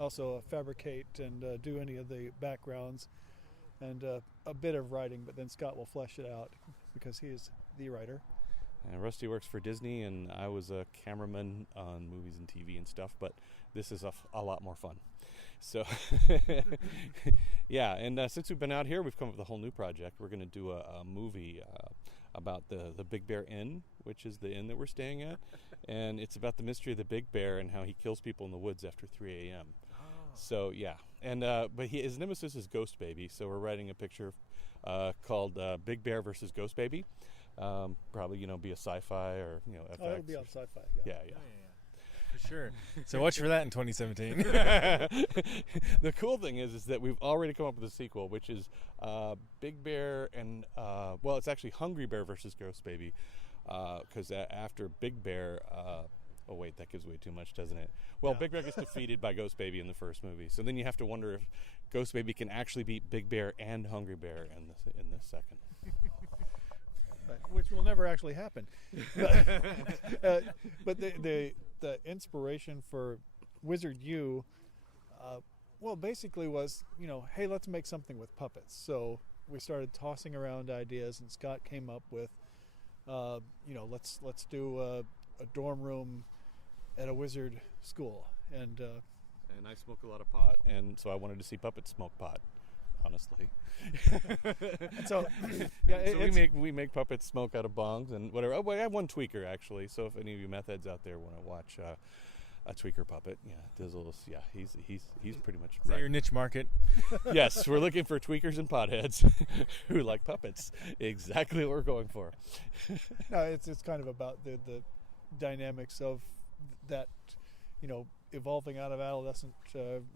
also fabricate and do any of the backgrounds and a bit of writing, but then Scott will flesh it out because he is the writer. Rusty works for Disney, and I was a cameraman on movies and TV and stuff, but this is a lot more fun. So, yeah, and since we've been out here, we've come up with a whole new project. We're going to do a movie about the Big Bear Inn, which is the inn that we're staying at, and it's about the mystery of the Big Bear and how he kills people in the woods after 3 a.m. So, yeah, and but his nemesis is Ghost Baby, so we're writing a picture called Big Bear versus Ghost Baby. Probably, be a sci-fi or, FX. Oh, it'll be on sci-fi. Yeah. For sure. So watch for that in 2017. The cool thing is that we've already come up with a sequel, which is Big Bear and, it's actually Hungry Bear versus Ghost Baby. Because after Big Bear, oh wait, that gives away too much, doesn't it? Well, Big Bear gets defeated by Ghost Baby in the first movie. So then you have to wonder if Ghost Baby can actually beat Big Bear and Hungry Bear in the second. Which will never actually happen. But the inspiration for Wizard U, basically was, hey, let's make something with puppets. So we started tossing around ideas, and Scott came up with, let's do a dorm room at a wizard school. And I smoke a lot of pot, and so I wanted to see puppets smoke pot. Honestly, so we make puppets smoke out of bongs and whatever. Oh, I have one tweaker actually. So if any of you meth heads out there want to watch a tweaker puppet, Dizzle's, he's pretty much. Is that your niche market? Yes, we're looking for tweakers and potheads who like puppets. Exactly what we're going for. No, it's kind of about the dynamics of that, evolving out of adolescent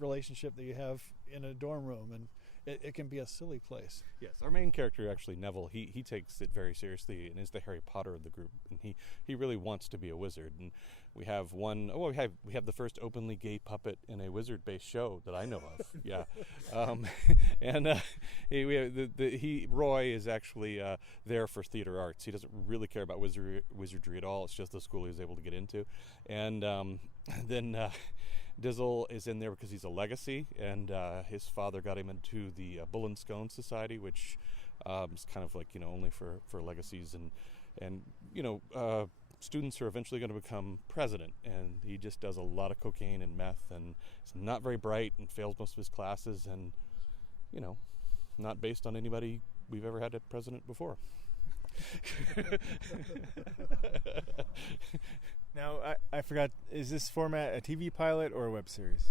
relationship that you have in a dorm room, and it can be a silly place. Yes, our main character, actually, Neville, he takes it very seriously and is the Harry Potter of the group, and he really wants to be a wizard. And we have we have the first openly gay puppet in a wizard-based show that I know of. Yeah, Roy is actually there for theater arts. He doesn't really care about wizardry at all. It's just the school he was able to get into, and then. Dizzle is in there because he's a legacy, and his father got him into the Bull and Scone Society, which is kind of like only for legacies and students who are eventually going to become president. And he just does a lot of cocaine and meth, and is not very bright and fails most of his classes, and not based on anybody we've ever had a president before. Now, I forgot, is this format a TV pilot or a web series?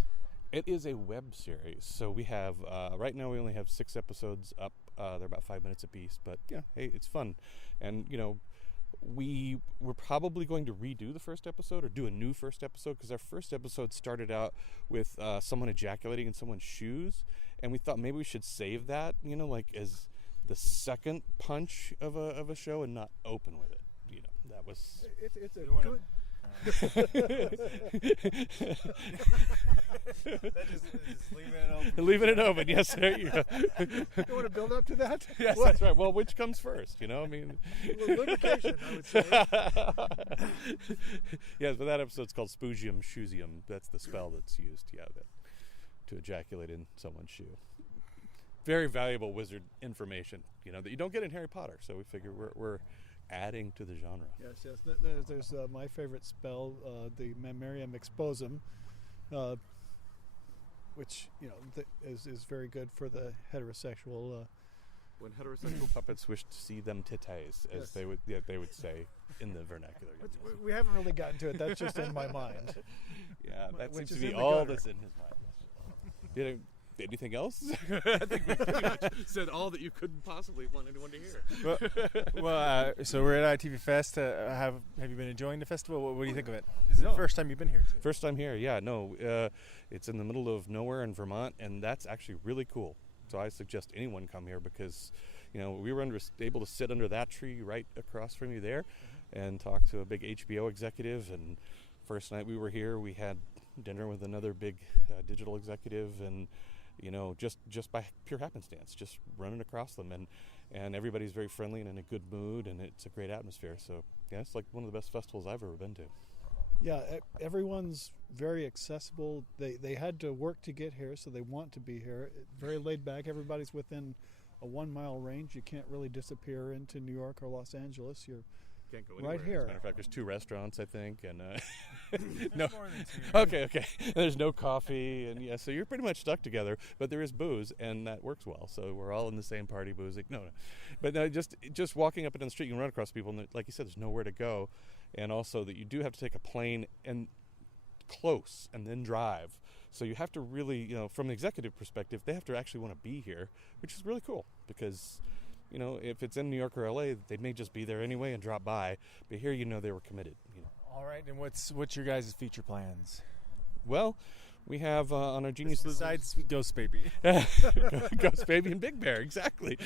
It is a web series. So we have, right now we only have 6 episodes up. They're about 5 minutes apiece, but yeah, hey, it's fun. And, we're probably going to redo the first episode or do a new first episode, because our first episode started out with someone ejaculating in someone's shoes, and we thought maybe we should save that, as the second punch of a show and not open with it. That was... It's a good... Just leaving it open. Leaving it open, yes, there you go. You want to build up to that? Yes, what? That's right. Well, which comes first, lubrication, I would say. Yes, but that episode's called Spoogium Shoesium. That's the spell that's used, to ejaculate in someone's shoe. Very valuable wizard information, that you don't get in Harry Potter, so we figure we're adding to the genre. Yes. There's my favorite spell, the Mammarium Exposum, which is very good for the heterosexual. When heterosexual puppets wish to see them titties, as they would say in the vernacular. We haven't really gotten to it. That's just in my mind. Yeah, that seems to be all that's in his mind. Anything else? I think we pretty much said all that you couldn't possibly want anyone to hear. So we're at ITVFest. Have you been enjoying the festival? What do you think of it? Is it the first time you've been here, too? First time here, yeah. No, it's in the middle of nowhere in Vermont, and that's actually really cool. So I suggest anyone come here because, we were able to sit under that tree right across from you there and talk to a big HBO executive. And first night we were here, we had dinner with another big digital executive, and just by pure happenstance, just running across them, and everybody's very friendly and in a good mood, and it's a great atmosphere. So yeah, it's like one of the best festivals I've ever been to. Yeah, everyone's very accessible. They had to work to get here, so they want to be here. Very laid back. Everybody's within a 1 mile range. You can't really disappear into New York or Los Angeles. You're Can't go right anywhere. here. As a matter of fact, there's 2 restaurants, I think, and no. More than 2. Okay. There's no coffee, and so you're pretty much stuck together. But there is booze, and that works well. So we're all in the same party boozing. No, but just walking up and down the street, you can run across people, and like you said, there's nowhere to go, and also that you do have to take a plane and close and then drive. So you have to really, from an executive perspective, they have to actually want to be here, which is really cool because. If it's in New York or LA, they may just be there anyway and drop by. But here, they were committed. All right, and what's your guys' feature plans? Well, we have on our Genius besides Ghost Baby, Ghost Baby and Big Bear, exactly.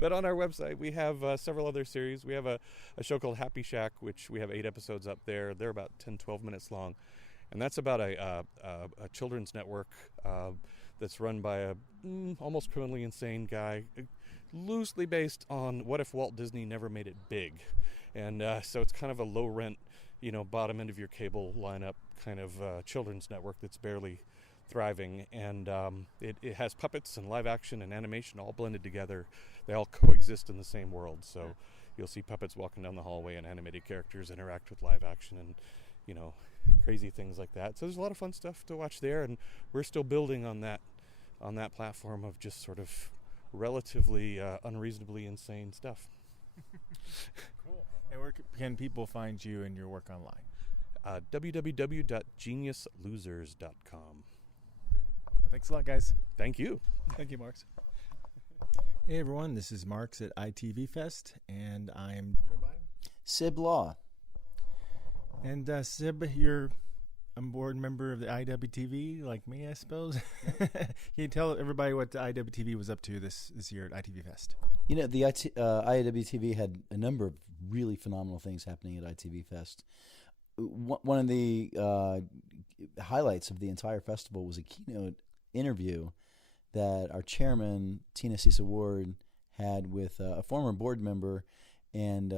But on our website, we have several other series. We have a show called Happy Shack, which we have 8 episodes up there. They're about 10-12 minutes long, and that's about a children's network that's run by a almost criminally insane guy. Loosely based on what if Walt Disney never made it big. And so it's kind of a low rent, bottom end of your cable lineup kind of children's network that's barely thriving. And it has puppets and live action and animation all blended together. They all coexist in the same world. So you'll see puppets walking down the hallway and animated characters interact with live action and, crazy things like that. So there's a lot of fun stuff to watch there. And we're still building on that platform of just sort of relatively unreasonably insane stuff. Cool. And where can people find you and your work online? www.geniuslosers.com. Well, thanks a lot, guys. Thank you. Thank you, Marx. Hey, everyone. This is Marx at ITVFest, and I'm joined by Sib Law. And Sib, you're a board member of the IAWTV, like me, I suppose. Can you tell everybody what the IAWTV was up to this year at ITVFest? The IAWTV had a number of really phenomenal things happening at ITVFest. One of the highlights of the entire festival was a keynote interview that our chairman, Tina Cisa Ward, had with a former board member and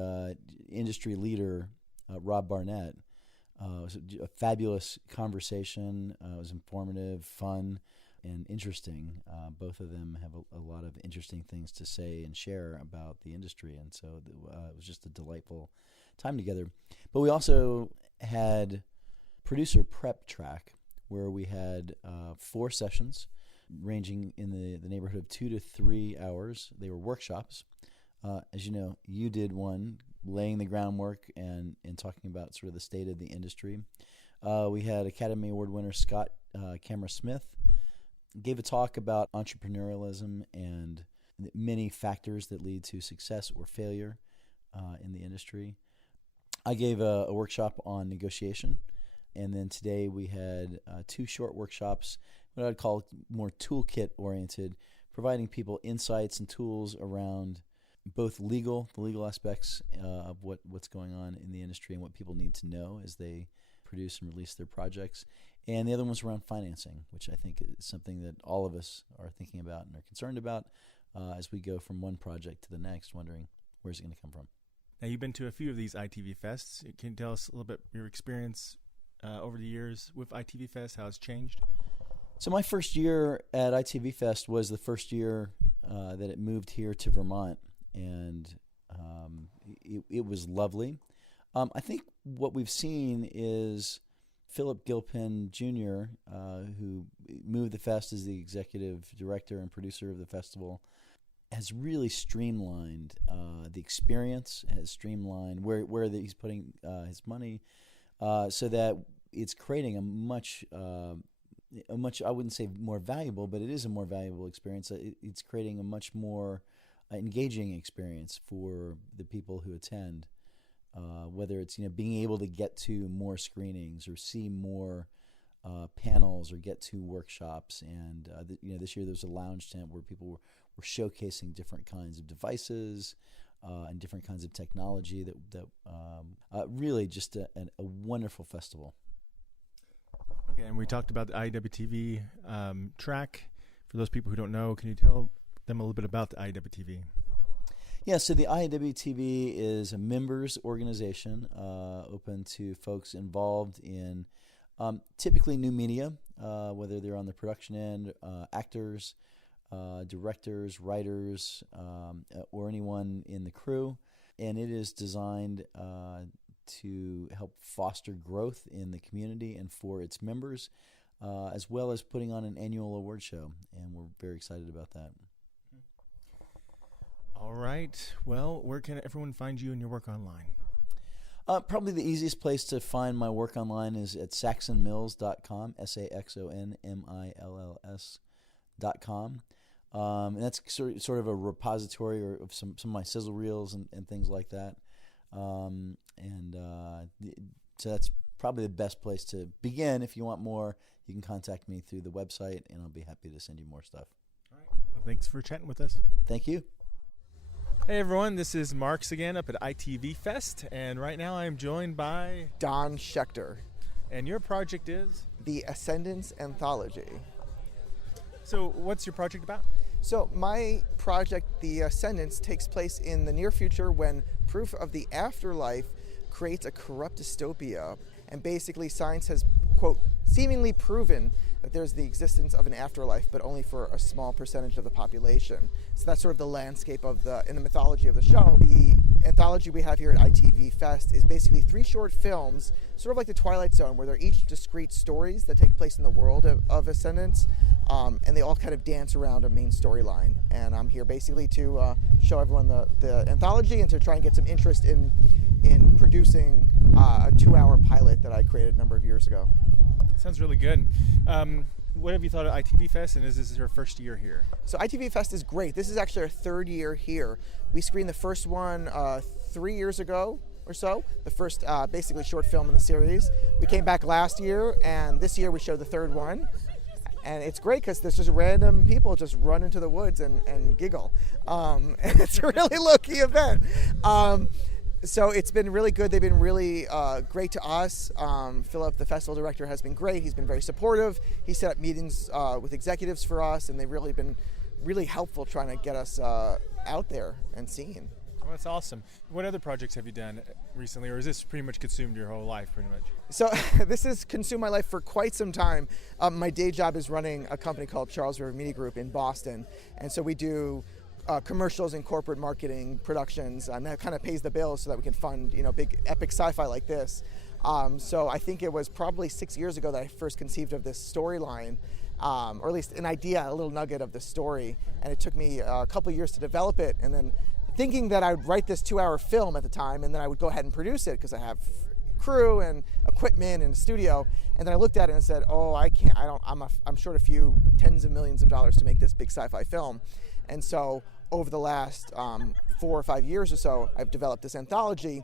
industry leader, Rob Barnett. It was a fabulous conversation. It was informative, fun, and interesting. Both of them have a lot of interesting things to say and share about the industry, and so it was just a delightful time together. But we also had producer prep track, where we had 4 sessions ranging in the neighborhood of 2 to 3 hours. They were workshops. As you know, you did one, laying the groundwork and talking about sort of the state of the industry. We had Academy Award winner Scott Cameron Smith gave a talk about entrepreneurialism and the many factors that lead to success or failure in the industry. I gave a workshop on negotiation, and then today we had 2 short workshops, what I'd call more toolkit oriented, providing people insights and tools around both the legal aspects of what's going on in the industry and what people need to know as they produce and release their projects. And the other one's around financing, which I think is something that all of us are thinking about and are concerned about as we go from one project to the next, wondering where's it going to come from. Now, you've been to a few of these ITV Fests. Can you tell us a little bit your experience over the years with ITV Fest, how it's changed? So my first year at ITV Fest was the first year that it moved here to Vermont. And it was lovely. I think what we've seen is Philip Gilpin Jr., who moved the fest as the executive director and producer of the festival, has really streamlined the experience, has streamlined where he's putting his money, so that it's creating a much I wouldn't say more valuable, but it is a more valuable experience. It's creating a much more engaging experience for the people who attend, whether it's being able to get to more screenings or see more panels or get to workshops. And this year there's a lounge tent where people were showcasing different kinds of devices and different kinds of technology that really just a wonderful festival. Okay, and we talked about the IAWTV track. For those people who don't know, can you tell them a little bit about the IAWTV? Yeah, so the IAWTV is a members organization open to folks involved in typically new media, whether they're on the production end, actors, directors, writers, or anyone in the crew. And it is designed to help foster growth in the community and for its members, as well as putting on an annual award show. And we're very excited about that. All right. Well, where can everyone find you and your work online? Probably the easiest place to find my work online is at saxonmills.com, SAXONMILLS.com. And that's sort of a repository of some of my sizzle reels and things like that. So that's probably the best place to begin. If you want more, you can contact me through the website, and I'll be happy to send you more stuff. All right. Well, thanks for chatting with us. Thank you. Hey everyone, this is Marx again up at ITVFest, and right now I'm joined by Don Schechter. And your project is? The Ascendance Anthology. So what's your project about? So my project, The Ascendance, takes place in the near future when proof of the afterlife creates a corrupt dystopia, and basically science has, quote, seemingly proven that there's the existence of an afterlife, but only for a small percentage of the population. So that's sort of the landscape in the mythology of the show. The anthology we have here at ITVFest is basically 3 short films, sort of like the Twilight Zone, where they're each discrete stories that take place in the world of Ascendance, and they all kind of dance around a main storyline. And I'm here basically to show everyone the anthology and to try and get some interest in producing a 2-hour pilot that I created a number of years ago. Sounds really good. What have you thought of ITVFest, and is this your first year here? So ITVFest is great. This is actually our 3rd year here. We screened the first one 3 years ago or so, the first basically short film in the series. We came back last year, and this year we showed the 3rd one. And it's great because there's just random people just run into the woods and giggle. And it's a really low-key event. So it's been really good. They've been really great to us. Philip, the festival director, has been great. He's been very supportive. He set up meetings with executives for us, and they've really been really helpful trying to get us out there and seen. Well, that's awesome. What other projects have you done recently, or has this pretty much consumed your whole life, pretty much? So this has consumed my life for quite some time. My day job is running a company called Charles River Media Group in Boston, and so we do commercials and corporate marketing productions, and that kind of pays the bills so that we can fund, big epic sci-fi like this. So I think it was probably 6 years ago that I first conceived of this storyline, or at least an idea, a little nugget of the story, and it took me a couple of years to develop it, and then thinking that I would write this 2-hour film at the time, and then I would go ahead and produce it because I have crew and equipment and a studio. And then I looked at it and said, "Oh, I can't. I'm short a few tens of millions of dollars to make this big sci-fi film." And so over the last 4 or 5 years or so, I've developed this anthology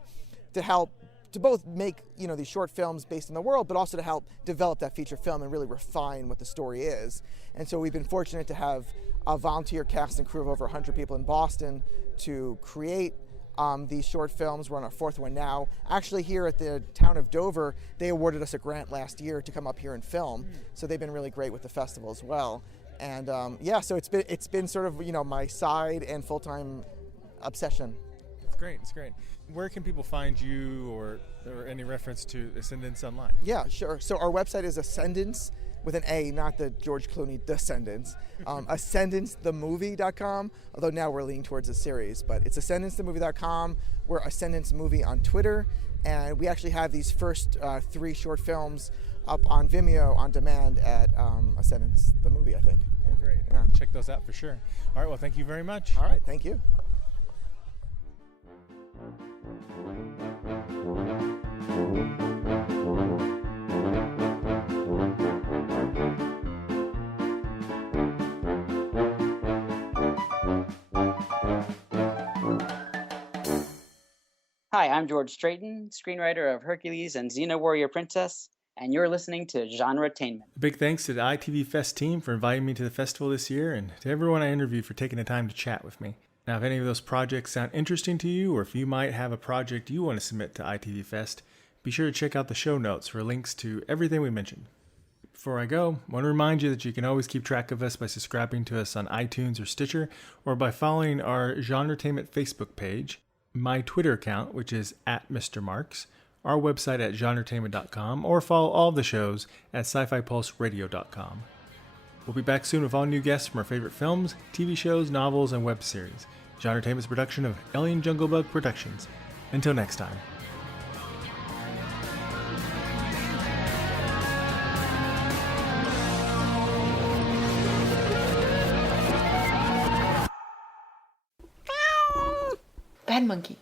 to help to both make these short films based in the world, but also to help develop that feature film and really refine what the story is. And so we've been fortunate to have a volunteer cast and crew of over 100 people in Boston to create these short films. We're on our 4th one now. Actually, here at the town of Dover, they awarded us a grant last year to come up here and film. So they've been really great with the festival as well. And so it's been sort of my side and full-time obsession. It's great. It's great. Where can people find you, or any reference to Ascendance online? Yeah, sure. So our website is Ascendance with an A, not the George Clooney Descendants. AscendanceTheMovie.com. Although now we're leaning towards a series, but it's AscendanceTheMovie.com. We're Ascendance Movie on Twitter, and we actually have these first 3 short films up on Vimeo on demand at Ascendance the Movie, I think. Oh, great. Yeah. I'll check those out for sure. All right, well, thank you very much. All right, thank you. Hi, I'm George Straighton, screenwriter of Hercules and Xena Warrior Princess, and you're listening to GenreTainment. A big thanks to the ITVFest team for inviting me to the festival this year, and to everyone I interviewed for taking the time to chat with me. Now, if any of those projects sound interesting to you, or if you might have a project you want to submit to ITVFest, be sure to check out the show notes for links to everything we mentioned. Before I go, I want to remind you that you can always keep track of us by subscribing to us on iTunes or Stitcher, or by following our GenreTainment Facebook page, my Twitter account, which is @MrMarx, our website at GenreTainment.com, or follow all the shows at SciFiPulseRadio.com. We'll be back soon with all new guests from our favorite films, TV shows, novels, and web series. GenreTainment's production of Alien Jungle Bug Productions. Until next time. Bad monkey.